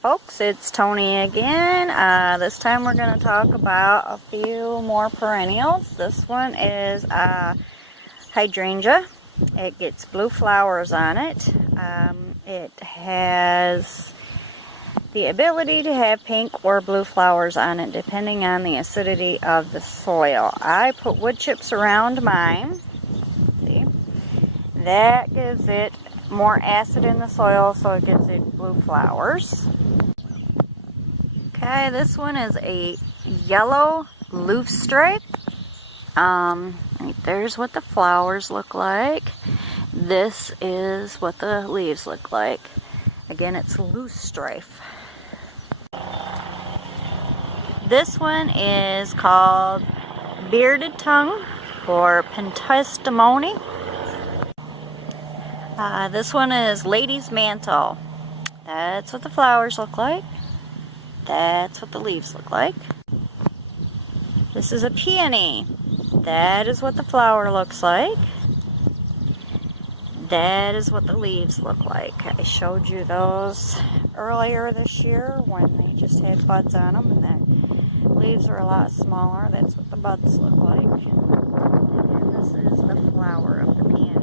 Folks, it's Tony again. This time we're going to talk about a few more perennials. This one is hydrangea. It gets blue flowers on it. It has the ability to have pink or blue flowers on it depending on the acidity of the soil. I put wood chips around mine. See? That gives it more acid in the soil, so it gives it blue flowers. Okay, this one is a yellow loosestrife. Right there's what the flowers look like. This is what the leaves look like. Again, it's loosestrife. This one is called bearded tongue or pentastemony. This one is lady's mantle. That's what the flowers look like. That's what the leaves look like. This is a peony. That is what the flower looks like. That is what the leaves look like. I showed you those earlier this year when they just had buds on them and the leaves are a lot smaller. That's what the buds look like. And this is the flower of the peony.